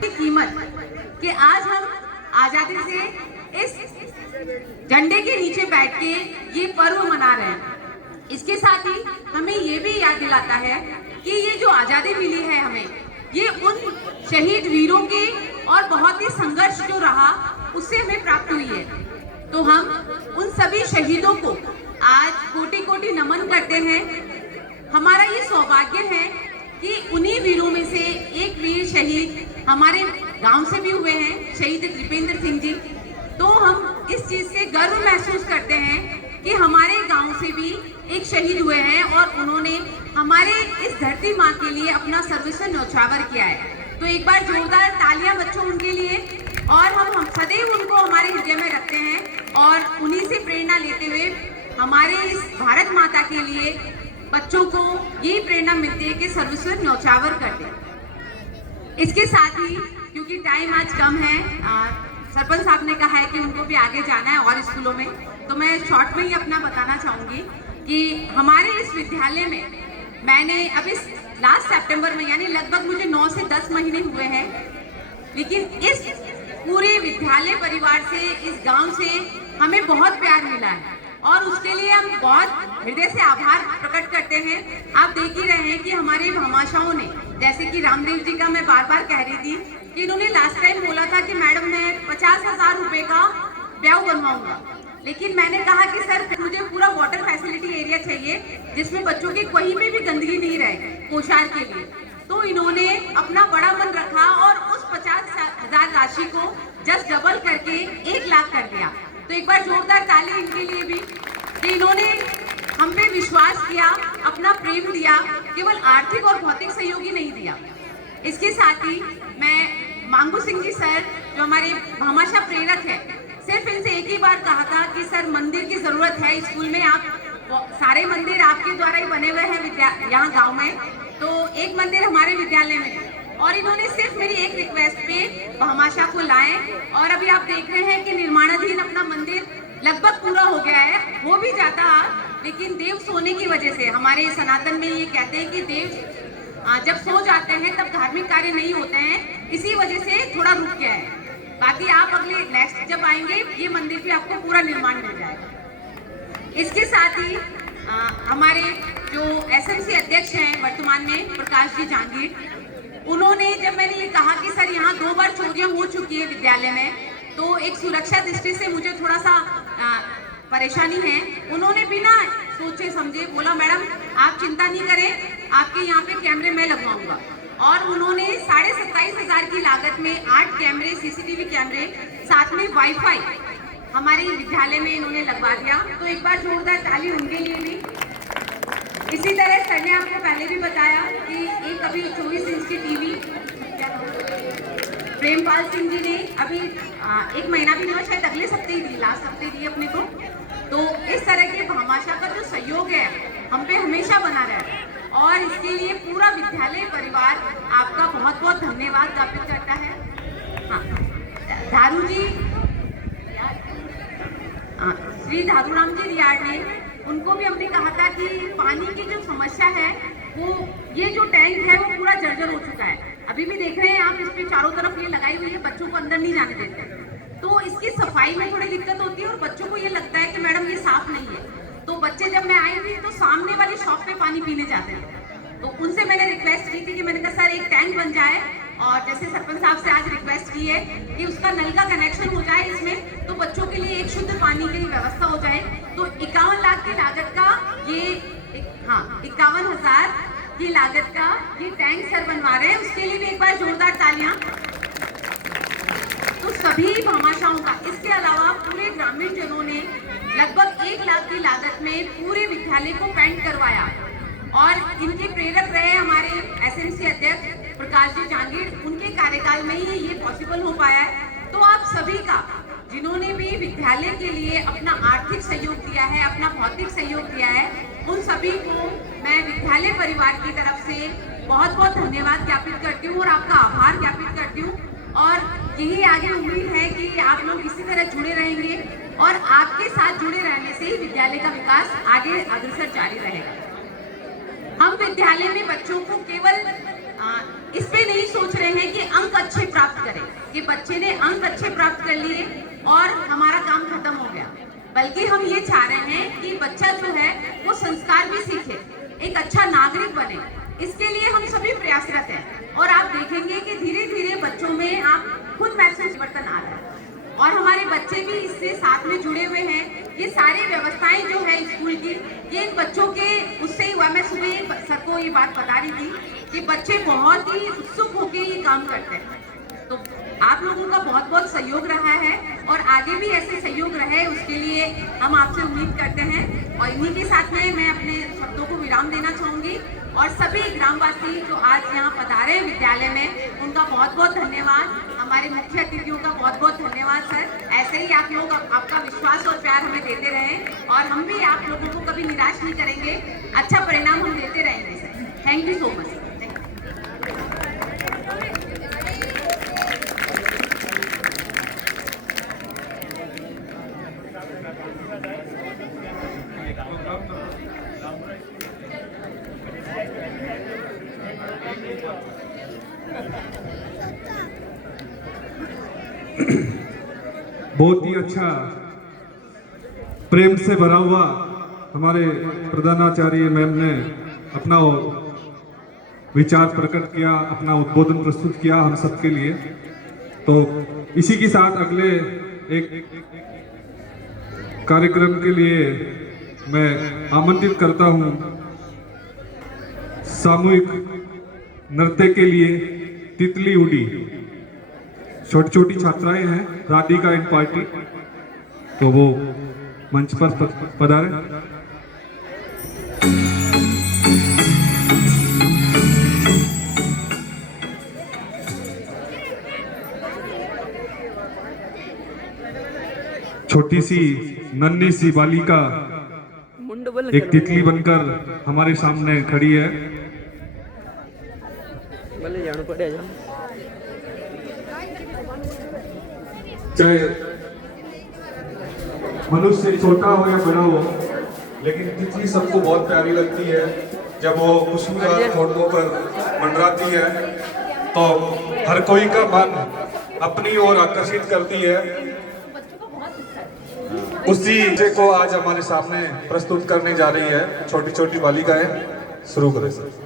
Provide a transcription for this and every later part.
की कीमत कि आज हम आजादी से इस झंडे के नीचे बैठ के ये पर्व मना रहे हैं। इसके साथ ही हमें ये भी याद दिलाता है कि ये जो आजादी मिली है हमें, ये उन शहीद वीरों के और बहुत ही संघर्ष जो रहा उससे हमें प्राप्त हुई है। तो हम उन सभी शहीदों को आज कोटि कोटि नमन करते हैं। हमारा ये सौभाग्य है कि उन्हीं वीरों में से एक वीर शहीद हमारे गांव से भी हुए हैं, शहीद कृपेंद्र सिंह जी। तो हम इस चीज से गर्व महसूस करते हैं कि हमारे गांव से भी एक शहीद हुए हैं और उन्होंने हमारे इस धरती माँ के लिए अपना सर्वस्व न्यौछावर किया है। तो एक बार जोरदार तालियां बच्चों उनके लिए। और हम सदैव उनको हमारे हृदय में रखते हैं और उन्हीं से प्रेरणा लेते हुए हमारे इस भारत माता के लिए बच्चों को यही प्रेरणा मिलती है कि सर्वस्व न्यौछावर कर दें। इसके साथ ही क्योंकि टाइम आज कम है, सरपंच साहब ने कहा है कि उनको भी आगे जाना है और स्कूलों में, तो मैं शॉर्ट में ही अपना बताना चाहूँगी कि हमारे इस विद्यालय में मैंने अब इस लास्ट सितंबर में, यानी लगभग मुझे 9 से 10 महीने हुए हैं, लेकिन इस पूरे विद्यालय परिवार से, इस गांव से हमें बहुत प्यार मिला है और उसके लिए हम बहुत हृदय से आभार प्रकट करते हैं। आप देख ही रहे हैं कि हमारे भामाशाहों ने, जैसे कि रामदेव जी का मैं बार बार कह रही थी कि इन्होंने लास्ट टाइम बोला था कि मैडम मैं 50,000 रुपए का ब्याह बनवाऊंगा, लेकिन मैंने कहा कि सर मुझे पूरा वाटर फैसिलिटी एरिया चाहिए जिसमें बच्चों की कहीं पे भी गंदगी नहीं रहे पोशाक के लिए। तो इन्होंने अपना बड़ा मन रखा और उस 50,000 राशि को जस्ट डबल करके 1 लाख कर दिया। तो एक बार जोरदार ताली इनके लिए भी कि इन्होंने हम पे विश्वास किया, अपना प्रेम दिया, केवल आर्थिक और भौतिक सहयोग ही नहीं दिया। इसके साथ ही मैं मांगू सिंह जी सर जो हमारे भामाशाह प्रेरक है, सिर्फ इनसे एक ही बार कहा था कि सर मंदिर की जरूरत है स्कूल में, आप सारे मंदिर आपके द्वारा ही बने हुए हैं यहाँ गांव में, तो एक मंदिर हमारे विद्यालय में। और इन्होंने सिर्फ मेरी एक रिक्वेस्ट पे भामाशाह को लाए और अभी आप देख रहे हैं कि निर्माणाधीन अपना मंदिर लगभग पूरा हो गया है, हो भी जाता, लेकिन देव सोने की वजह से, हमारे सनातन में ये कहते हैं कि देव जब सो जाते हैं तब धार्मिक कार्य नहीं होते हैं, इसी वजह से थोड़ा रुक गया है। बाकी आप अगले नेक्स्ट जब आएंगे ये मंदिर भी आपको पूरा निर्माण मिल जाएगा। इसके साथ ही हमारे जो एसएमसी अध्यक्ष हैं वर्तमान में प्रकाश जी जहांगीर, उन्होंने जब मैंने ये कहा कि सर यहाँ 2 बार चोरियां हो चुकी है विद्यालय में, तो एक सुरक्षा दृष्टि से मुझे थोड़ा सा परेशानी है, उन्होंने बिना सोचे समझे बोला मैडम आप चिंता नहीं करें, आपके यहाँ पे कैमरे मैं लगवाऊंगा। और उन्होंने 27,500 की लागत में 8 कैमरे, सीसीटीवी कैमरे, साथ में वाईफाई हमारे विद्यालय में इन्होंने लगवा दिया। तो एक बार जोरदार ताली उनके लिए भी। इसी तरह सर ने आपको पहले भी बताया कि एक अभी 24 इंच की टीवी प्रेमपाल सिंह जी ने अभी 1 महीना भी नहीं, शायद अगले हफ्ते ही दी, लास्ट हफ्ते दी अपने को। तो इस तरह के भामाशाह का जो सहयोग है हम पे हमेशा बना रहे और इसके लिए पूरा विद्यालय परिवार आपका बहुत बहुत धन्यवाद ज्ञापित करता है। हाँ, धारू जी, श्री धारूराम जी रियाड़ ने, उनको भी हमने कहा था कि पानी की जो समस्या है वो, ये जो टैंक है वो पूरा जर्जर हो चुका है। अभी भी देख रहे हैं आप, इस पे चारों तरफ ये लगाई हुई है, बच्चों को अंदर नहीं जाने देते, तो इसकी सफाई में थोड़ी दिक्कत होती है और बच्चों को ये लगता है कि मैडम ये साफ नहीं है। तो बच्चे जब मैं आई थी तो सामने वाली शॉप पे पानी पीने जाते थे, तो उनसे मैंने रिक्वेस्ट की थी कि मैंने कहा सर एक टैंक बन जाए, और जैसे सरपंच साहब से आज रिक्वेस्ट की है कि उसका नल का कनेक्शन हो जाए इसमें, तो बच्चों के लिए एक शुद्ध पानी की व्यवस्था हो जाए। तो 51 लाख की लागत का ये, हाँ 51,000 की लागत का ये टैंक सर बनवा रहे हैं, उसके लिए भी एक बार जोरदार तालियां। तो सभी भामाशाहों का, इसके अलावा पूरे ग्रामीण जनों ने लगभग 1 लाख की लागत में पूरे विद्यालय को पेंट करवाया और इनके प्रेरक रहे हमारे एसएमसी अध्यक्ष प्रकाश जी जहांगीर, उनके कार्यकाल में ही ये पॉसिबल हो पाया है। तो आप सभी का, जिन्होंने भी विद्यालय के लिए अपना आर्थिक सहयोग दिया है, अपना भौतिक सहयोग दिया है, उन सभी को मैं विद्यालय परिवार की तरफ से बहुत बहुत धन्यवाद ज्ञापित करती हूँ और आपका आभार ज्ञापित करती हूँ। और यही आगे उम्मीद है कि आप लोग इसी तरह जुड़े रहेंगे और आपके साथ जुड़े रहने से ही विद्यालय का विकास आगे अग्रसर जारी रहेगा। हम विद्यालय में बच्चों को केवल इस पे नहीं सोच रहे हैं कि अंक कर लिए और हमारा काम खत्म हो गया, बल्कि हम ये चाह रहे हैं कि बच्चा जो है वो संस्कार भी सीखे, एक अच्छा नागरिक बने। इसके लिए हम सभी प्रयासरत हैं और आप देखेंगे कि धीरे धीरे बच्चों में आप खुद महसूस परिवर्तन आ रहा है और हमारे बच्चे भी इससे साथ में जुड़े हुए हैं। ये सारी व्यवस्थाएं जो है स्कूल की, ये इन बच्चों के उससे ही हुआ। मैं सुबह सर को ये बात बता रही थी कि बच्चे बहुत ही उत्सुक होकर ये काम करते हैं। तो आप लोगों का बहुत बहुत सहयोग रहा है और आगे भी ऐसे सहयोग रहे, उसके लिए हम आपसे उम्मीद करते हैं। और इन्हीं के साथ में मैं अपने शब्दों को विराम देना चाहूँगी और सभी ग्रामवासी जो आज यहाँ पधारे हैं विद्यालय में, उनका बहुत बहुत धन्यवाद। हमारे मुख्य अतिथियों का बहुत बहुत धन्यवाद सर। ऐसे ही आप लोग आपका विश्वास और प्यार हमें देते रहें और हम भी आप लोगों को कभी निराश नहीं करेंगे, अच्छा परिणाम हम देते रहेंगे sir. Thank you so much. बहुत ही अच्छा प्रेम से भरा हुआ हमारे प्रधानाचार्य मैम ने अपना विचार प्रकट किया, अपना उद्बोधन प्रस्तुत किया हम सबके लिए। तो इसी के साथ अगले एक कार्यक्रम के लिए मैं आमंत्रित करता हूं सामूहिक नृत्य के लिए तितली उड़ी। छोटी छोटी छात्राएं हैं, राधिका एंड पार्टी, तो वो मंच पर पधारे। छोटी सी नन्ही सी बालिका एक तितली बनकर हमारे सामने खड़ी है। चाहे मनुष्य छोटा हो या बड़ा हो, लेकिन तितली सबको बहुत प्यारी लगती है। जब वो खुशबूदार फोटो पर मंडराती है तो हर कोई का मन अपनी ओर आकर्षित करती है। उसी चीज को आज हमारे सामने प्रस्तुत करने जा रही है छोटी छोटी बालिकाएं। शुरू करें सर।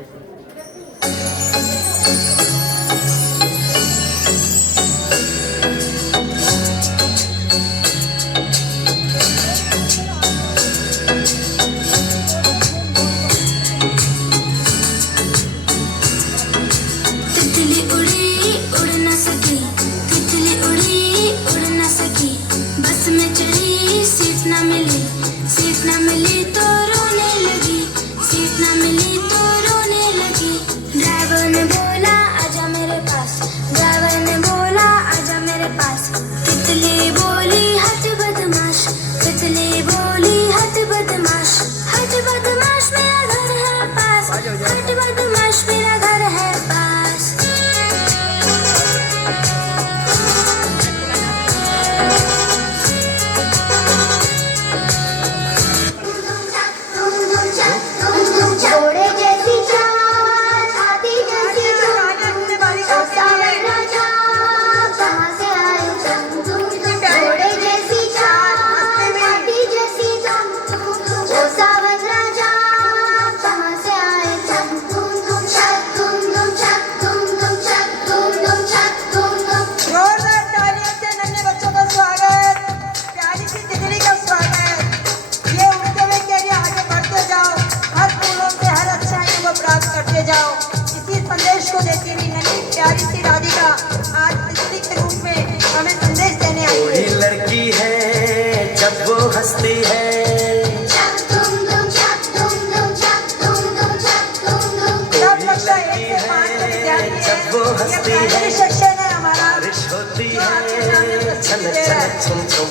प्यारी सी राधिका आज तितली के रूप में हमें संदेश देने आई है। कोई लड़की है जब वो हंसती है, जब वो हंसती है सेक्शन है हमारा, बारिश होती है छन छन छुम छुम।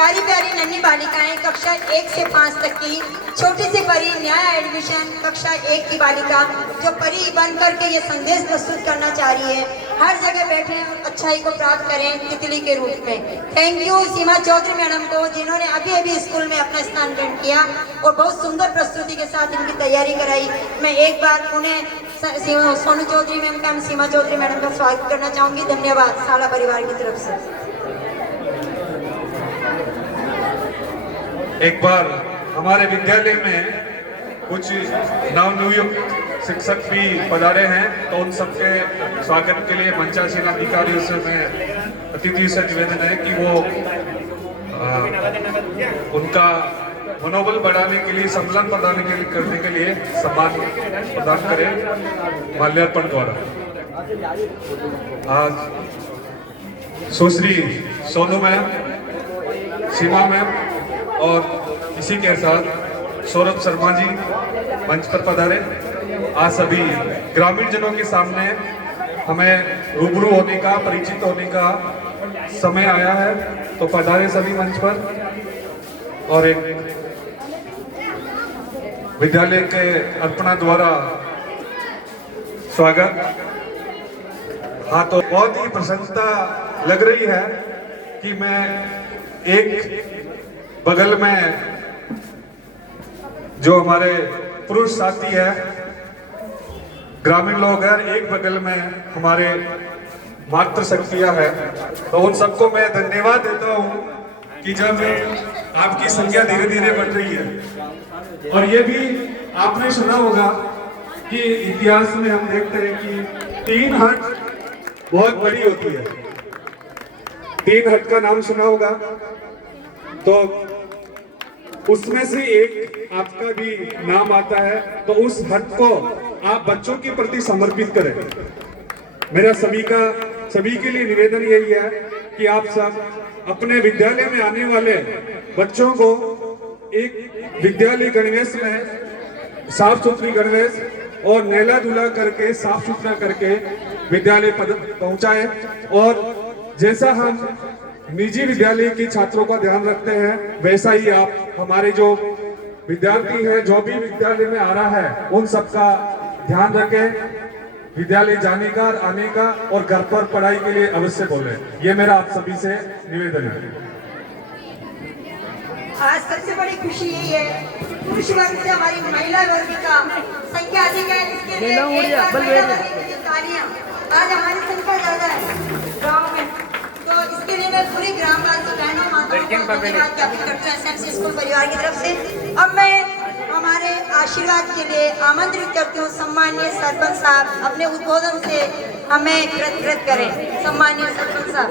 प्यारी प्यारी नन्ही बालिकाएं कक्षा 1 से 5 तक की, छोटी सी परी नया एडमिशन कक्षा 1 की बालिका जो परी बन करके ये संदेश प्रस्तुत करना चाह रही है, हर जगह बैठे और अच्छाई को प्राप्त करें तितली के रूप में। Thank you Seema Chaudhary madam को, जिन्होंने अभी अभी स्कूल में अपना स्थान ग्रहण किया और बहुत सुंदर प्रस्तुति के साथ इनकी तैयारी कराई। मैं एक बार उन्हें सोनू चौधरी मैम का, सीमा चौधरी मैडम का स्वागत करना चाहूंगी। धन्यवाद शाला परिवार की तरफ से। एक बार हमारे विद्यालय में कुछ नवनियुक्त शिक्षक भी पधारे हैं, तो उन सबके स्वागत के लिए मंचासीन अधिकारियों से मैं अतिथि से निवेदन है कि वो उनका मनोबल बढ़ाने के लिए, सम्मान प्रदान करने के लिए सम्मान प्रदान करें माल्यार्पण द्वारा। आज सुश्री सोनू मैम, सीमा मैम और इसी के साथ सौरभ शर्मा जी मंच पर पधारे। आज सभी ग्रामीण जनों के सामने हमें रूबरू होने का, परिचित होने का समय आया है, तो पधारे सभी मंच पर। और एक विद्यालय के अर्पणा द्वारा स्वागत। हाँ, तो बहुत ही प्रसन्नता लग रही है कि मैं एक बगल में जो हमारे पुरुष साथी है, ग्रामीण लोग हैं, एक बगल में हमारे मातृशक्तियां हैं, तो उन सबको मैं धन्यवाद देता हूं कि जब आपकी संख्या धीरे धीरे बढ़ रही है। और ये भी आपने सुना होगा कि इतिहास में हम देखते हैं कि 3 हट बहुत बड़ी होती है। 3 हट का नाम सुना होगा, तो उसमें से एक आपका भी नाम आता है, तो उस हट को आप बच्चों के प्रति समर्पित करें। मेरा सभी के लिए निवेदन यही है कि आप सब अपने विद्यालय में आने वाले बच्चों को एक विद्यालय गणवेश में साफ सुथरी गणवेश और नहला धुला करके, साफ सुथरा करके विद्यालय पहुंचाएं। और जैसा हम निजी विद्यालय के छात्रों का ध्यान रखते हैं, वैसा ही आप हमारे जो विद्यार्थी हैं, जो भी विद्यालय में आ रहा है, उन सबका ध्यान रखें। विद्यालय जाने का, आने का और घर पर पढ़ाई के लिए अवश्य बोलें। ये मेरा आप सभी से निवेदन है। आज सबसे बड़ी खुशी यही है, पुरुष वर्ग से हमारी महिला वर्ग का संख्या अधिक है, इसके लिए एक बार महिला वर्ग की तालियां। आज हमारी संख्या ज्यादा है गाँव में, तो इसके लिए मैं पूरी ग्रामवासी बहनों माताओं को धन्यवाद ज्ञापित करती हूँ एसएमसी स्कूल परिवार की तरफ से। अब मैं हमारे आशीर्वाद के लिए आमंत्रित करती हूँ सम्मानीय सरपंच साहब अपने उद्बोधन से हमें कृतकृत करें। सम्मानीय सरपंच साहब।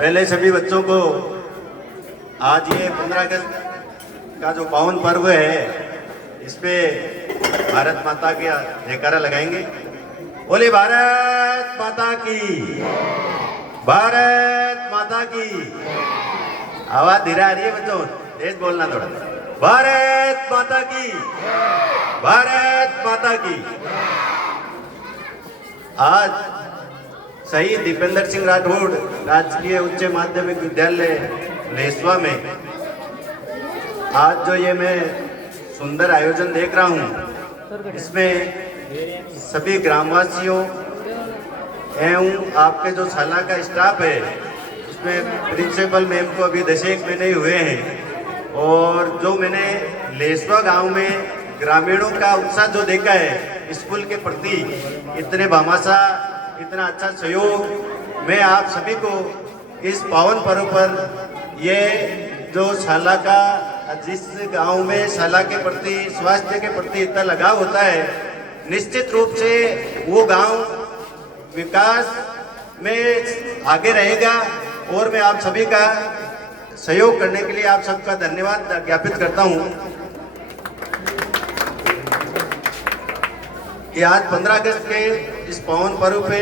पहले सभी बच्चों को आज ये 15 अगस्त का जो पावन पर्व है, इस पे भारत माता का जयकारा लगाएंगे। बोले भारत माता की, भारत माता की। आवाज धीरे आ रही है बच्चों, तेज बोलना थोड़ा। भारत माता की, भारत माता की। आज शहीद दीपेंद्र सिंह राठौड़ राजकीय उच्च माध्यमिक विद्यालय लेसवा में आज जो ये मैं सुंदर आयोजन देख रहा हूँ, इसमें सभी ग्रामवासियों एवं आपके जो शाला का स्टाफ है, उसमें प्रिंसिपल मैम को अभी 10 महीने हुए हैं, और जो मैंने लेसवा गांव में ग्रामीणों का उत्साह जो देखा है स्कूल के प्रति, इतने भामाशा, इतना अच्छा सहयोग, मैं आप सभी को इस पावन पर्व पर ये जो शाला का, जिस गांव में शाला के प्रति, स्वास्थ्य के प्रति इतना लगाव होता है, निश्चित रूप से वो गांव विकास में आगे रहेगा। और मैं आप सभी का सहयोग करने के लिए आप सबका धन्यवाद ज्ञापित करता हूं कि आज 15 अगस्त के इस पावन पर्व पे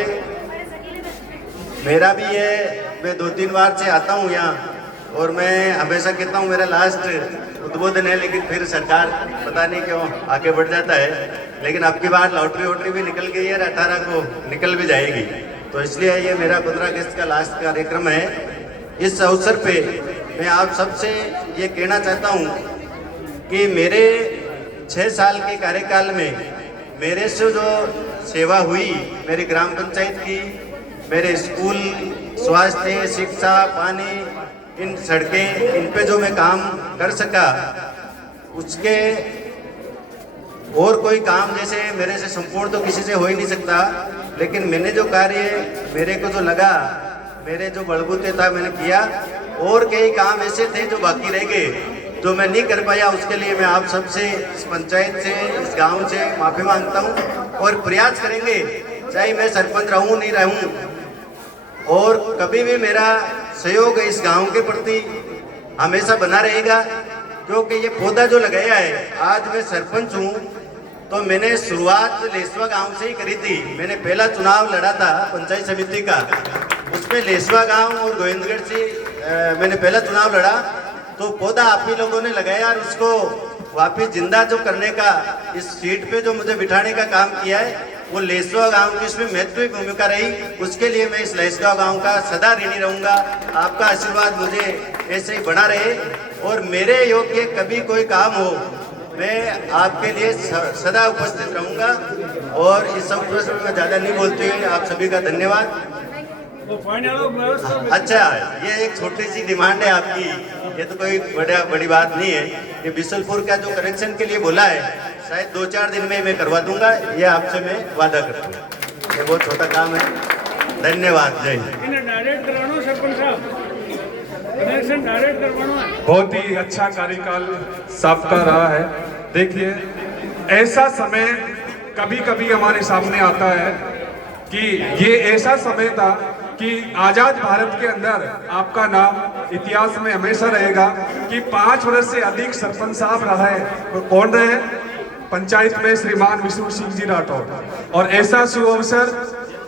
मेरा भी है, मैं 2-3 बार से आता हूँ यहाँ और मैं हमेशा कहता हूँ मेरा लास्ट उद्बोधन है, लेकिन फिर सरकार पता नहीं क्यों आगे बढ़ जाता है। लेकिन अब की बार लॉटरी वॉटरी भी निकल गई है, 18 को निकल भी जाएगी, तो इसलिए ये मेरा 15 अगस्त का लास्ट कार्यक्रम है। इस अवसर पे मैं आप सबसे ये कहना चाहता हूँ कि मेरे 6 साल के कार्यकाल में मेरे से जो सेवा हुई, मेरी ग्राम पंचायत की, मेरे स्कूल, स्वास्थ्य, शिक्षा, पानी, इन सड़कें, इन पे जो मैं काम कर सका, उसके और कोई काम जैसे मेरे से संपूर्ण तो किसी से हो ही नहीं सकता, लेकिन मैंने जो कार्य मेरे को जो लगा, मेरे जो बलबूते था मैंने किया, और कई काम ऐसे थे जो बाकी रह गए, जो मैं नहीं कर पाया। उसके लिए मैं आप सबसे, इस पंचायत से, इस गांव से माफ़ी मांगता हूं और प्रयास करेंगे, चाहे मैं सरपंच रहूं नहीं रहूं, और कभी भी मेरा सहयोग इस गांव के प्रति हमेशा बना रहेगा, क्योंकि ये पौधा जो लगाया है, आज मैं सरपंच हूँ तो मैंने शुरुआत लेसवा गांव से ही करी थी। मैंने पहला चुनाव लड़ा था पंचायत समिति का, उसमें लेसवा गांव और गोविंदगढ़ से मैंने पहला चुनाव लड़ा, तो पौधा आप ही लोगों ने लगाया और उसको वापिस जिंदा जो करने का, इस सीट पे जो मुझे बिठाने का काम किया है, वो लेसवा गांव की उसमें महत्वपूर्ण भूमिका रही। उसके लिए मैं इस लेसवा गांव का सदा ऋणी रहूंगा। आपका आशीर्वाद मुझे ऐसे ही बना रहे और मेरे योग्य कभी कोई काम हो, मैं आपके लिए सदा उपस्थित रहूंगा। और इस अवसर में मैं ज़्यादा नहीं बोलते हुए आप सभी का धन्यवाद। अच्छा, ये एक छोटी सी डिमांड है आपकी, ये तो कोई बड़ी बात नहीं है। ये बिशलपुर का जो कनेक्शन के लिए बोला है, शायद 2-4 दिन में मैं करवा दूंगा, ये आपसे मैं वादा करता हूँ। ये बहुत छोटा काम है। धन्यवाद। जय हिंद। बहुत ही अच्छा कार्यकाल सबका रहा है। देखिए, ऐसा समय कभी कभी हमारे सामने आता है कि ये ऐसा समय था कि आजाद भारत के अंदर आपका नाम इतिहास में हमेशा रहेगा कि 5 वर्ष से अधिक सरपंच साहब रहा है। तो कौन रहे? पंचायत में श्रीमान विष्णु सिंह जी राठौर। और ऐसा शुभ अवसर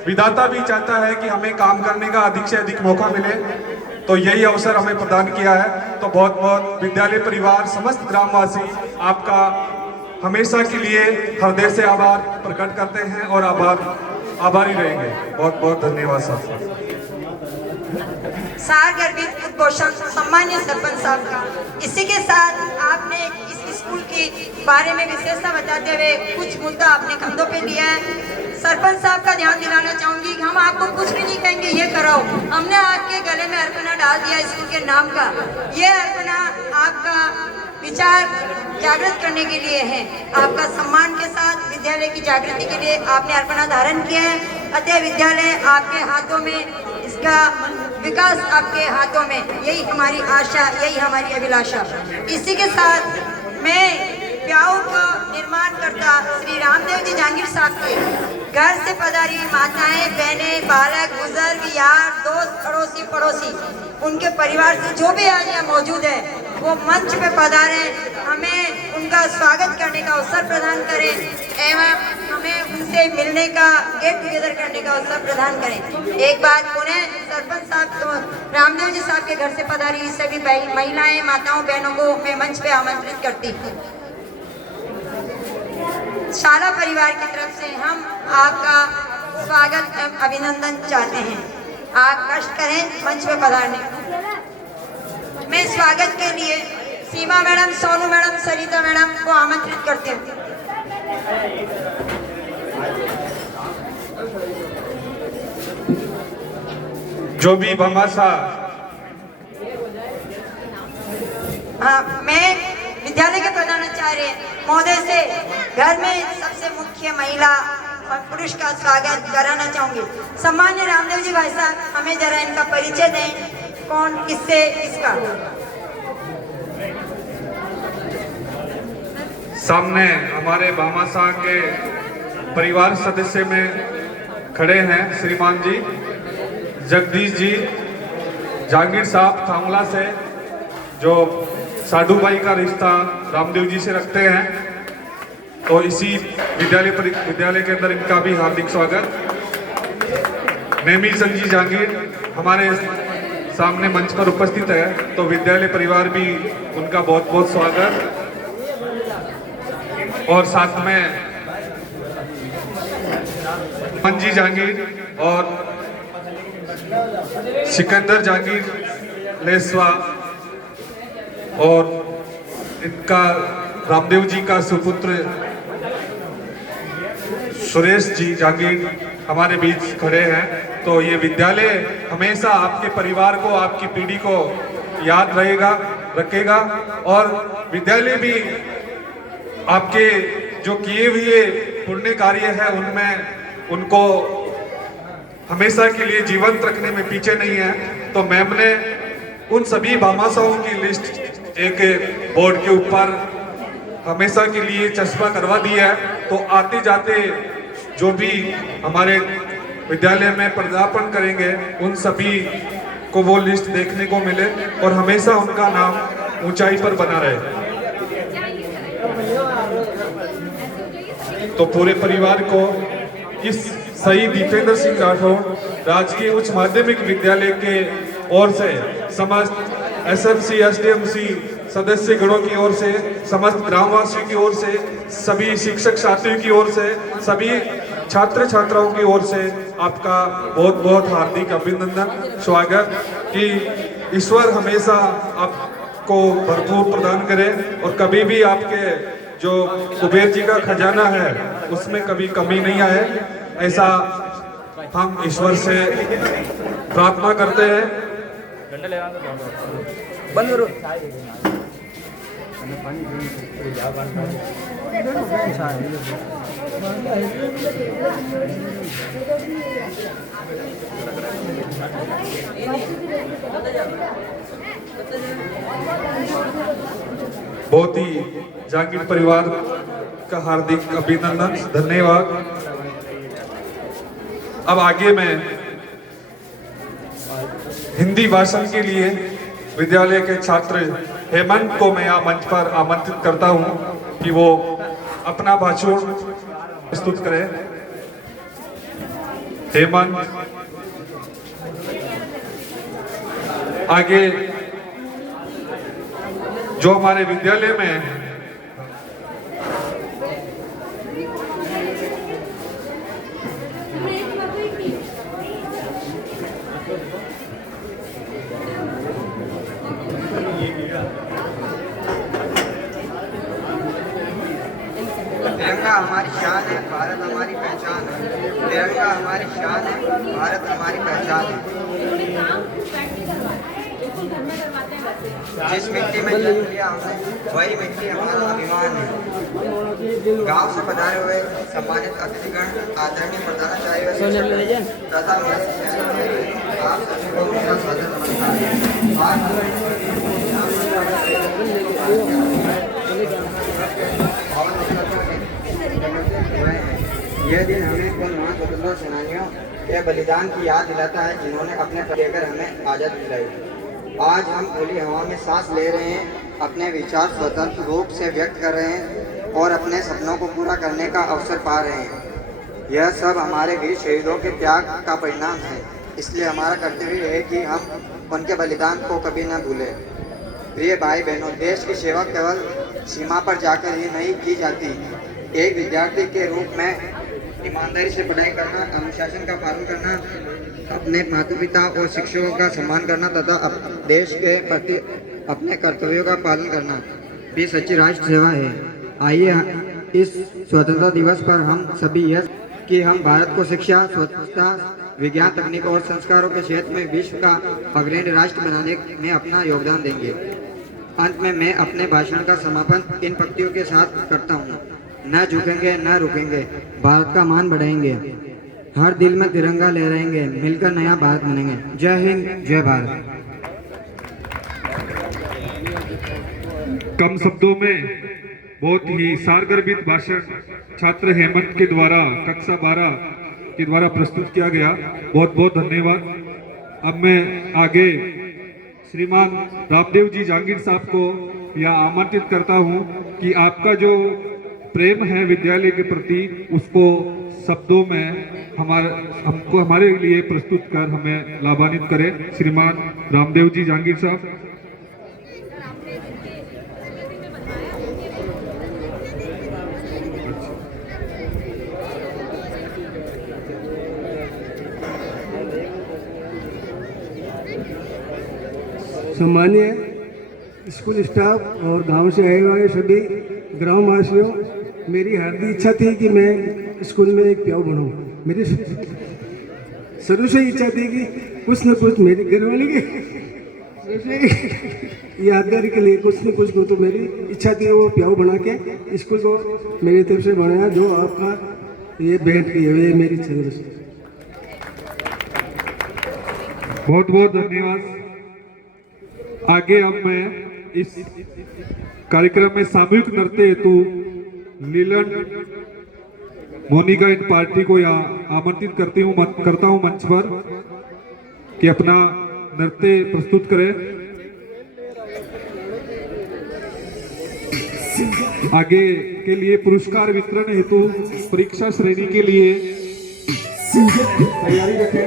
विधाता भी चाहता है कि हमें काम करने का अधिक से अधिक मौका मिले, तो यही अवसर हमें प्रदान किया है। तो बहुत बहुत विद्यालय परिवार, समस्त ग्रामवासी आपका हमेशा के लिए हृदय से आभार प्रकट करते हैं और आभारी रहेंगे। बहुत बहुत धन्यवाद साहब। सार गर्भित उद्घोषण सम्मान्य सरपंच साहब का। इसी के साथ आपने इस स्कूल के बारे में विशेषता बताते हुए कुछ मुद्दा अपने कंधों पे लिया है। सरपंच साहब का ध्यान दिलाना चाहूंगी कि हम आपको कुछ भी नहीं कहेंगे ये कराओ, हमने आपके गले में अर्पणा डाल दिया स्कूल के नाम का। ये अर्पणा आपका विचार जागृत करने के लिए है, आपका सम्मान के साथ विद्यालय की जागृति के लिए आपने अर्पणा धारण किया है। अतः विद्यालय आपके हाथों में, इसका विकास आपके हाथों में, यही हमारी आशा, यही हमारी अभिलाषा। इसी के साथ मैं ब्याह का निर्माण करता श्री रामदेव जी जहांगीर साहब के घर से पधारी माताएं, बहनें, बालक, बुजुर्ग, यार, दोस्त, पड़ोसी, उनके परिवार से जो भी आज यहाँ मौजूद है वो मंच पे पधारे, हमें उनका स्वागत करने का अवसर प्रदान करें एवं हमें उनसे मिलने का, गेट टुगेदर करने का अवसर प्रदान करें। एक बार पुनः सरपंच साहब तो रामदेव जी साहब के घर से पधारी सभी महिलाएं, माताओं, बहनों को मैं मंच पे आमंत्रित करती हूँ। शाला परिवार की तरफ से हम आपका स्वागत एवं अभिनंदन चाहते हैं। आप कष्ट करें मंच पे पधारने। मैं स्वागत के लिए सीमा मैडम, सोनू मैडम, सरिता मैडम को आमंत्रित करती हूँ। जो भी भामाशाह, मैं विद्यालय के प्रधानाचार्य महोदय से घर में सबसे मुख्य महिला और पुरुष का स्वागत कराना चाहूंगी। सम्मान्य रामदेव जी भाई साहब, हमें जरा इनका परिचय दें, कौन किससे किसका। सामने हमारे भामाशाह के परिवार सदस्य में खड़े हैं श्रीमान जी जगदीश जी जहांगीर साहब थांगला से, जो साधु भाई का रिश्ता रामदेव जी से रखते हैं। तो इसी विद्यालय के अंदर इनका भी हार्दिक स्वागत। नेमी संजी जहांगीर हमारे सामने मंच पर उपस्थित है, तो विद्यालय परिवार भी उनका बहुत बहुत स्वागत। और साथ में मंजी जहांगीर और सिकंदर जहांगीर लेसवा और इनका रामदेव जी का सुपुत्र सुरेश जी जहांगीर हमारे बीच खड़े हैं। तो ये विद्यालय हमेशा आपके परिवार को, आपकी पीढ़ी को याद रखेगा और विद्यालय भी आपके जो किए हुए पुण्य कार्य है उनमें उनको हमेशा के लिए जीवंत रखने में पीछे नहीं है। तो मैम ने उन सभी भामाशाहों की लिस्ट एक बोर्ड के ऊपर हमेशा के लिए चस्पा करवा दिया है। तो आते जाते जो भी हमारे विद्यालय में पदार्पण करेंगे उन सभी को वो लिस्ट देखने को मिले और हमेशा उनका नाम ऊंचाई पर बना रहे। तो पूरे परिवार को इस शहीद दीपेंद्र सिंह राठौड़ राजकीय उच्च माध्यमिक विद्यालय के ओर से समस्त एसएमसी एसडीएमसी सदस्य गणों की ओर से, समस्त ग्रामवासियों की ओर से, सभी शिक्षक साथियों की ओर से, सभी छात्र छात्राओं की ओर से आपका बहुत बहुत हार्दिक अभिनंदन, स्वागत। कि ईश्वर हमेशा आपको भरपूर प्रदान करे और कभी भी आपके जो कुबेर जी का खजाना है उसमें कभी कमी नहीं आए, ऐसा हम ईश्वर से प्रार्थना करते हैं। बहुत ही जहांगीर परिवार का हार्दिक अभिनंदन, धन्यवाद। अब आगे मैं हिंदी भाषण के लिए विद्यालय के छात्र हेमंत को मैं यहाँ मंच पर आमंत्रित करता हूँ कि वो अपना भाषण प्रस्तुत करें। हेमंत आगे जो हमारे विद्यालय में तिरंगा हमारी शान है, भारत हमारी पहचान है। तिरंगा हमारी शान है, भारत हमारी पहचान है। जिस मिट्टी में जन्म लिया हमने वही मिट्टी हमारा अभिमान है। गांव से पधारे हुए सम्मानित अतिथिगण, आदरणीय प्रधानाचार्य तथा आप सभी को मेरा सादर नमस्कार। यह दिन हमें उन महान स्वतंत्रता सेनानियों के बलिदान की याद दिलाता है जिन्होंने अपने लेकर हमें आज़ादी दिलाई। आज हम खुली हवा में सांस ले रहे हैं, अपने विचार स्वतंत्र रूप से व्यक्त कर रहे हैं और अपने सपनों को पूरा करने का अवसर पा रहे हैं। यह सब हमारे वीर शहीदों के त्याग का परिणाम है, इसलिए हमारा कर्तव्य है कि हम उनके बलिदान को कभी न भूलें। प्रिय भाई बहनों, देश की सेवा केवल सीमा पर जाकर ही नहीं की जाती। एक विद्यार्थी के रूप में ईमानदारी से पढ़ाई करना, अनुशासन का पालन करना, अपने माता पिता और शिक्षकों का सम्मान करना तथा देश के प्रति अपने कर्तव्यों का पालन करना भी सच्ची राष्ट्र सेवा है। आइए इस स्वतंत्रता दिवस पर हम सभी यह कि हम भारत को शिक्षा, स्वच्छता, विज्ञान, तकनीक और संस्कारों के क्षेत्र में विश्व का अग्रणी राष्ट्र बनाने में अपना योगदान देंगे। अंत में मैं अपने भाषण का समापन इन पंक्तियों के साथ करता हूँ। न झुकेंगे न रुकेंगे, भारत का मान बढ़ाएंगे, हर दिल में तिरंगा लहराएंगे, मिलकर नया भारत बनेंगे। जय हिंद, जय भारत। कम शब्दों में बहुत ही सारगर्भित भाषण छात्र हेमंत के द्वारा कक्षा 12 के द्वारा प्रस्तुत किया गया। बहुत बहुत धन्यवाद। अब मैं आगे श्रीमान रामदेव जी जहांगीर साहब को यह आमंत्रित करता हूं कि आपका जो प्रेम है विद्यालय के प्रति उसको शब्दों में हमारे लिए प्रस्तुत कर हमें लाभान्वित करें। श्रीमान रामदेव जी जहांगीर साहब। सम्मानीय स्कूल स्टाफ और गांव से आए हुए सभी ग्रामवासियों, मेरी हार्दिक इच्छा थी कि मैं स्कूल में एक प्याऊ बनूं। मेरी शुरू से इच्छा थी कि कुछ न कुछ मेरी घरवाली के यादगारी के लिए कुछ न कुछ को, तो मेरी इच्छा थी वो प्याऊ बना के स्कूल को मेरी तरफ से बनाया। जो आपका ये भेंट की है, ये मेरी इच्छा। बहुत बहुत धन्यवाद। आगे अब मैं इस कार्यक्रम में सामूहिक नृत्य हेतु लीलन मोनिका इन पार्टी को यहाँ आमंत्रित करता हूँ मंच पर कि अपना नृत्य प्रस्तुत करें। आगे के लिए पुरस्कार वितरण हेतु परीक्षा श्रेणी के लिए तैयारी रखें।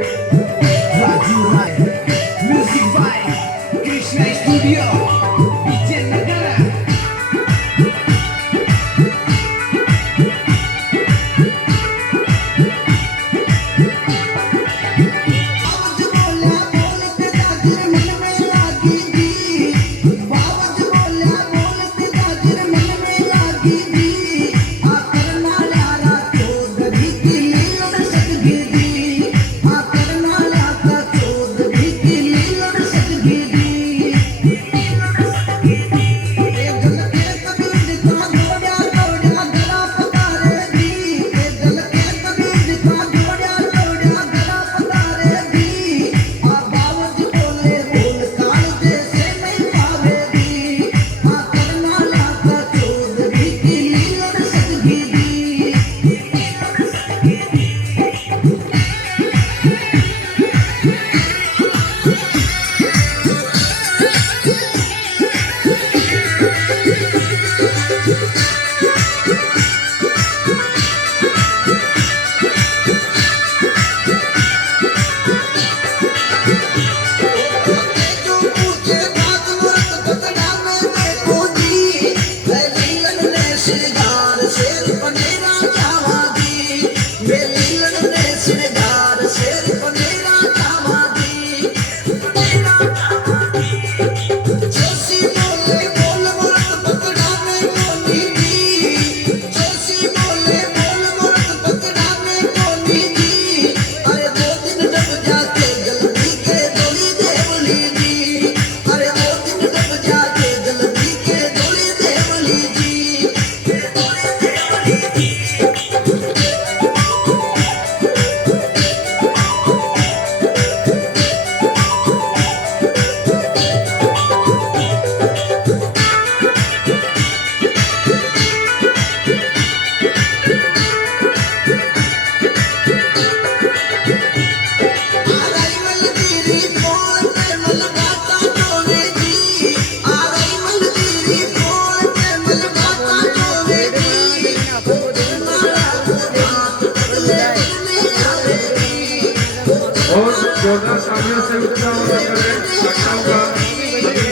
जोरदार तालियों से उत्साह करें, छात्राओं का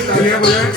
तालियां बजाएं।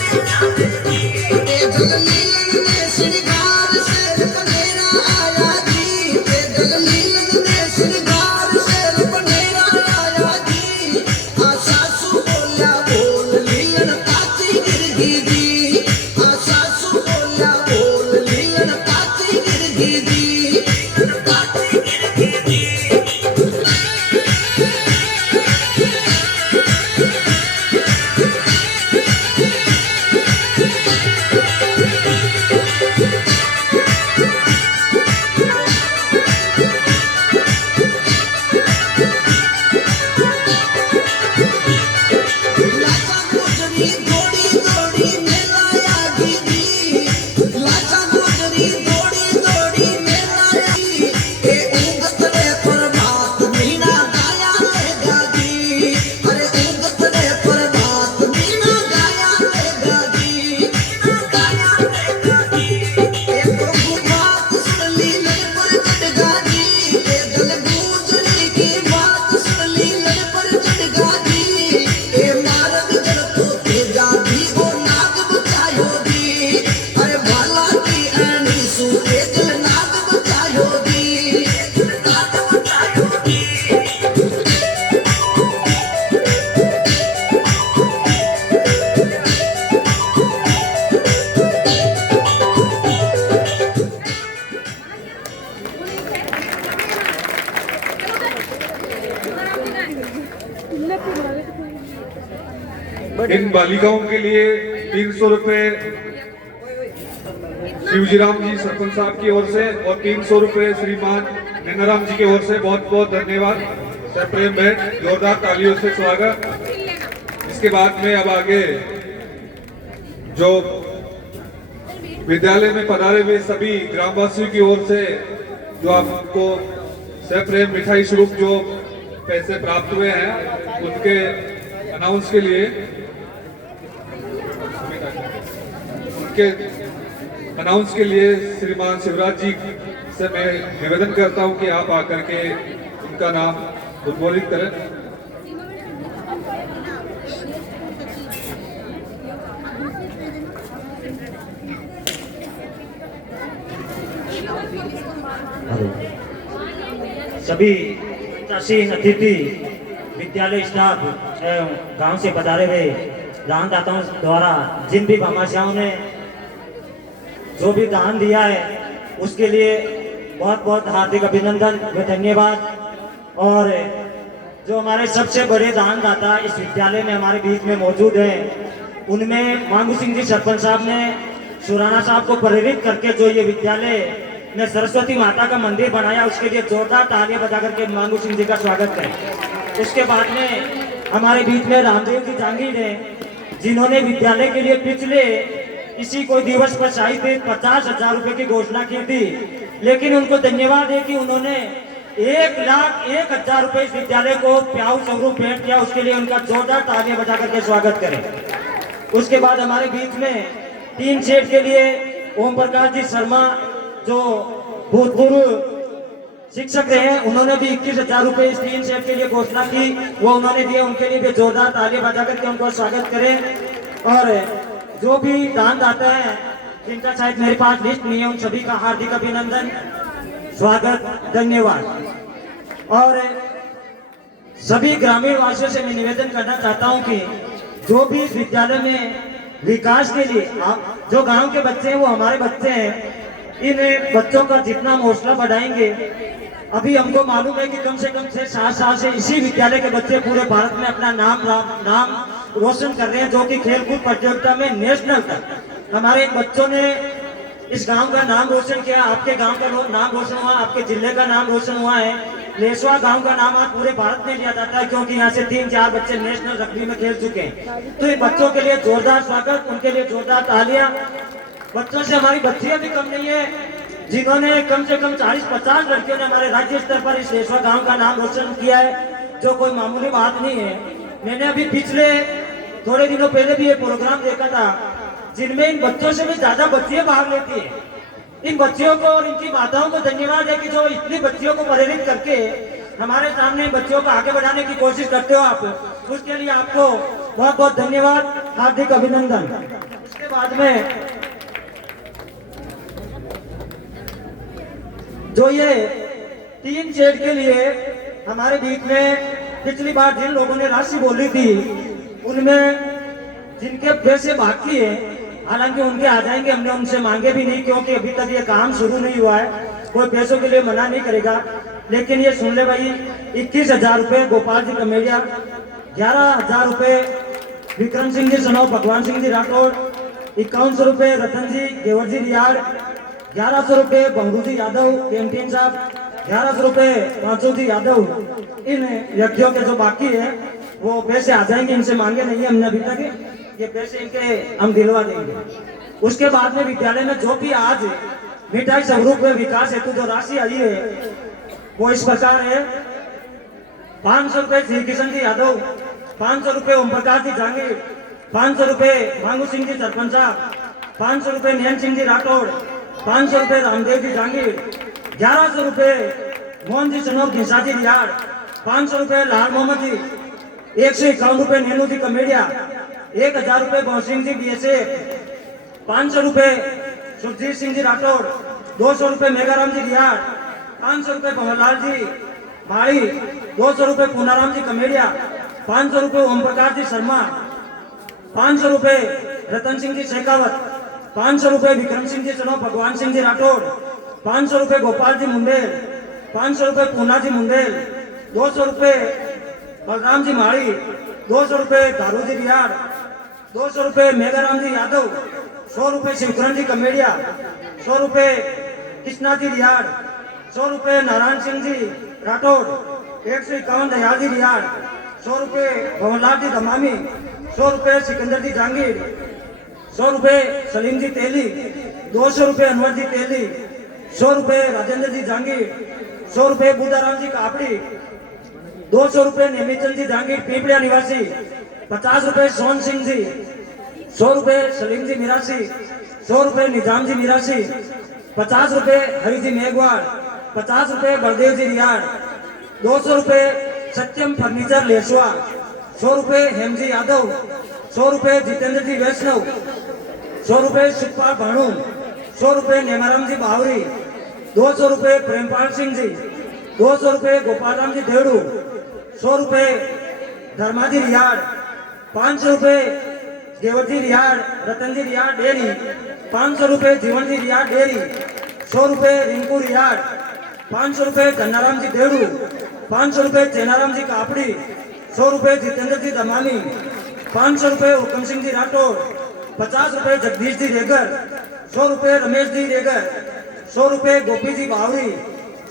इन बालिकाओं के लिए 300 रुपए शिवजीराम जी सरपंच साहब की ओर से और 300 रुपए श्रीमान नंदराम जी की ओर से बहुत बहुत धन्यवाद। सर प्रेम बहन, जोरदार तालियों से स्वागत। इसके बाद में अब आगे जो विद्यालय में पधारे हुए सभी ग्रामवासियों की ओर से जो आपको सप्रेम मिठाई स्वरूप जो पैसे प्राप्त हुए हैं उनके अनाउंस के लिए श्रीमान शिवराज जी से मैं निवेदन करता हूं कि आप आकर के उनका नाम उद्बोधित करें। सभी चाषी अतिथि विद्यालय स्टाफ एवं गांव से पधारे हुए दानदाताओं द्वारा जिन भी भामाशाहों ने जो भी दान दिया है उसके लिए बहुत बहुत हार्दिक अभिनंदन व धन्यवाद। और जो हमारे सबसे बड़े दानदाता इस विद्यालय में हमारे बीच में मौजूद हैं, उनमें मांगू सिंह जी सरपंच साहब ने सुराना साहब को प्रेरित करके जो ये विद्यालय ने सरस्वती माता का मंदिर बनाया, उसके लिए जोरदार तालियां बजा करके मांगू सिंह जी का स्वागत करें। उसके बाद में हमारे बीच में रामदेव जी जांगीर हैं, जिन्होंने विद्यालय के लिए पिछले इसी कोई दिवस पर शायद 50,000 रुपए की घोषणा की थी, लेकिन उनको धन्यवाद है कि उन्होंने 1,01,000 रुपए इस विद्यालय को प्याऊ स्वरूप भेंट किया। उसके लिए उनका जोरदार तालियां बजा करके स्वागत करें। उसके बाद हमारे बीच में 3 सेट के लिए ओम प्रकाश जी शर्मा जो भूतपूर्व शिक्षक रहे, उन्होंने भी 21,000 रुपए इस 3 सेट के लिए घोषणा की, वो उन्होंने दिए। उनके लिए भी जोरदार तालियां बजा करके उनको स्वागत करें। और जो भी दानदाता है जिनका शायद मेरे पास लिस्ट नहीं है, उन सभी का हार्दिक अभिनंदन, स्वागत, धन्यवाद। और सभी ग्रामीण वासियों से मैं निवेदन करना चाहता हूं कि जो भी इस विद्यालय में विकास के लिए आप जो गांव के बच्चे हैं वो हमारे बच्चे हैं, इन बच्चों का जितना हम हौसला बढ़ाएंगे, अभी हमको मालूम है कि कम से कम 6-7 साल से इसी विद्यालय के बच्चे पूरे भारत में अपना नाम रोशन कर रहे हैं, जो कि खेलकूद प्रतियोगिता में नेशनल तक हमारे बच्चों ने इस गांव का नाम रोशन किया। आपके गांव का नाम रोशन हुआ, आपके जिले का नाम रोशन हुआ है। लेसवा गांव का नाम आज पूरे भारत में लिया जाता है, क्योंकि यहाँ से 3-4 बच्चे नेशनल रग्बी में खेल चुके हैं। तो इन बच्चों के लिए जोरदार स्वागत, उनके लिए जोरदार तालियां। बच्चों से हमारी बच्चियां भी कम नहीं है, जिन्होंने कम से कम 40-50 लड़कियों ने हमारे राज्य स्तर पर इस लेसवा गांव का नाम रोशन किया है, जो कोई मामूली बात नहीं है। मैंने अभी पिछले थोड़े दिनों पहले भी ये प्रोग्राम देखा था, जिनमें इन बच्चों से भी ज्यादा बच्चियां भाग लेती है। इन बच्चियों को और इनकी माताओं को धन्यवाद है कि जो इतनी बच्चियों को प्रेरित करके हमारे सामने बच्चियों को आगे बढ़ाने की कोशिश करते हो आप, उसके लिए आपको बहुत बहुत धन्यवाद, हार्दिक अभिनंदन। उसके बाद में जो ये 3 सेट के लिए हमारे बीच में पिछली बार जिन लोगों ने राशि बोली थी, उनमें जिनके पैसे बाकी है, हालांकि उनके आ जाएंगे, हमने उनसे मांगे भी नहीं, क्योंकि अभी तक ये काम शुरू नहीं हुआ है, कोई पैसों के लिए मना नहीं करेगा। लेकिन ये सुन ले भाई, 21,000 रुपए गोपाल जी कमेरिया, 11,000 रुपए विक्रम सिंह जी सनौ भगवान सिंह जी राठौड़, 5100 रुपए रतन जी गेवर जी रियाड़, 1100 रुपए बंगू जी यादव कैंटीन साहब, 1100 रुपए 500 जी यादव। इन व्यक्तियों के जो बाकी है वो पैसे आ जाएंगे, इनसे मांगे नहीं है हमने अभी तक, ये पैसे इनके हम दिलवा देंगे। उसके बाद में विद्यालय में जो भी आज मिठाई स्वरूप में विकास हेतु जो राशि आई है वो इस प्रकार है। 500 रुपए श्री किशन जी यादव, 500 रुपए ओम प्रकाश जी जांगीर, 500 रुपए मांगू सिंह जी सरपंच साहब, 500 रुपए नयन सिंह जी राठौड़, 500 रुपए रामदेव जी जांगीर, 1100 रुपए मोहन जी सनौर घिसा जी रियाड़, 500 रुपए लाल मोहम्मद जी, 151 रुपए नेनू जी कमेडिया, 1,000 रुपए सिंह जी BSF, 500 रुपए सुरजीत सिंह जी राठौड़, 200 रुपए मेघाराम जी रियाड़, 500 रुपए भंवरलाल जी भाड़ी, 200 रुपए पूनाराम जी कमेडिया, 500 रुपए ओम प्रकाश जी शर्मा, 500 रुपए रतन सिंह जी शेखावत, 500 रुपए विक्रम सिंह जी सनौ भगवान सिंह जी राठौड़, 500 रुपए गोपाल जी मुंडेल, 500 रुपए पूना जी मुंडेल, 200 रुपए बलराम जी माड़ी, 200 रुपए दारू जी रियाड़, 200 रुपये मेघाराम जी यादव, 100 रुपये शिवकरण जी कमेड़िया, 100 रुपये कृष्णा जी रियाड़, 100 रुपये नारायण सिंह जी राठौड़, 151 दयाल जी रियाड़, 100 रुपये भवनलाल जी दमामी, 100 रुपये सिकंदर जी जहांगीर, 100 रुपये सलीम जी तेली, 200 रुपये अनवर जी तेली, 100 रुपये राजेंद्र जी जहांगीर, 100 रुपये बुद्धाराम जी कापड़ी, 200 रुपये नेमीचंद जी जहांगीर पीपलिया निवासी, 50 रुपये सोहन सिंह जी, 100 रुपये सलीम जी मिरासी, 100 रुपये निजाम जी मिरासी, 50 रुपये हरि जी मेघवाड़, 50 रुपये बलदेव जी रियाड़, 200 रुपये सत्यम फर्नीचर लेसवा, 100 रुपये हेम जी यादव, 100 रुपये जितेंद्र जी वैष्णव, 100 रुपये सुखपाल भाणु, 100 रुपये नेमाराम जी बावरी, 200 रुपये प्रेमपाल सिंह जी, 200 रुपये गोपाल राम जी देवड़ू, 100 रुपये धर्माजी रियाड़, 500 रुपये देवरजी रियाड़, रतन जी रियाड़ डेरी, 500 रुपये जीवन जी रियाड़ डेरी, 100 रुपये रिंकू रियाड़, 500 रुपये धन्नाराम जी देवड़ू, 500 रुपये चेनाराम जी कापड़ी, 100 रुपये जितेंद्र जी दमामी, 500 रुपये हुक्म सिंह जी राठौड़, 50 रुपये जगदीश जी रेगर, 100 रुपये रमेश जी रेगर, 100 रुपये गोपी जी बावरी,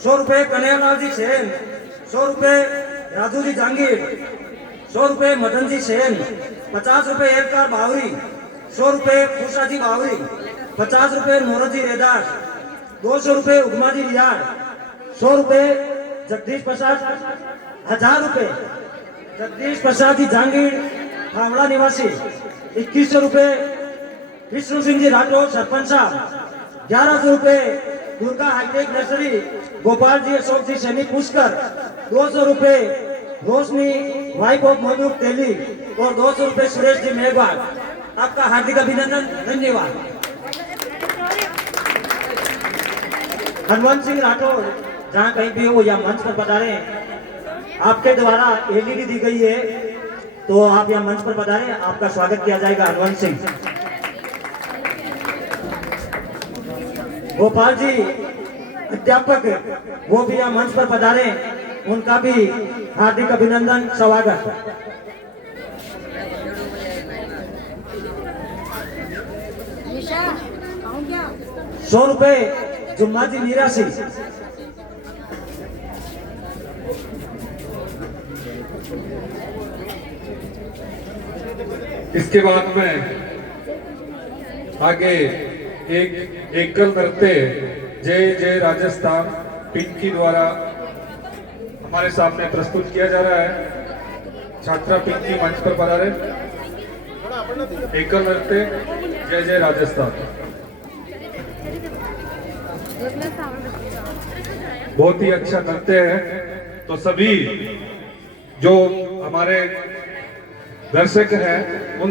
100 रुपये कन्हैयालाल जी सेन, 100 रुपये राजू जी जहांगीर, 100 रुपये मदन जी सेन, 50 रुपये एलकार बावरी, 100 रुपये फूसा जी बावरी, 50 रुपये मोहरत जी रेदास, 200 रुपये उगमा जी रियाड़, 100 रुपये जगदीश प्रसाद, 1000 रुपये जगदीश प्रसाद जी जहांगीर हावड़ा निवासी, 2100 रुपये विष्णु सिंह जी राठौर सरपंच साहब, 1100 रुपये दुर्गा हाईटेक नर्सरी गोपाल जी अशोक जी सैनी पुष्कर, 200 रुपये रोशनी वाइफ ऑफ महबूब तेली और 200 रुपये सुरेश जी मेघवाल। आपका हार्दिक अभिनंदन, धन्यवाद। हनुमान सिंह राठौर जहाँ कहीं भी हो या मंच पर पधारे, आपके द्वारा एलईडी दी गई है तो आप यहाँ मंच पर पधारे, आपका स्वागत किया जाएगा। हनुमान सिंह गोपाल जी अध्यापक, वो भी यहाँ मंच पर पधारे, उनका भी हार्दिक अभिनंदन, स्वागत। ₹100 रुपये जुम्मा जी निरासी, इसके बाद में आगे एक एकल नृत्य जय जय राजस्थान पिंकी द्वारा हमारे सामने प्रस्तुत किया जा रहा है। छात्रा पिंकी मंच पर पधारे। एकल नृत्य जय जय राजस्थान। बहुत ही अच्छा नृत्य है, तो सभी जो हमारे दर्शक हैं उन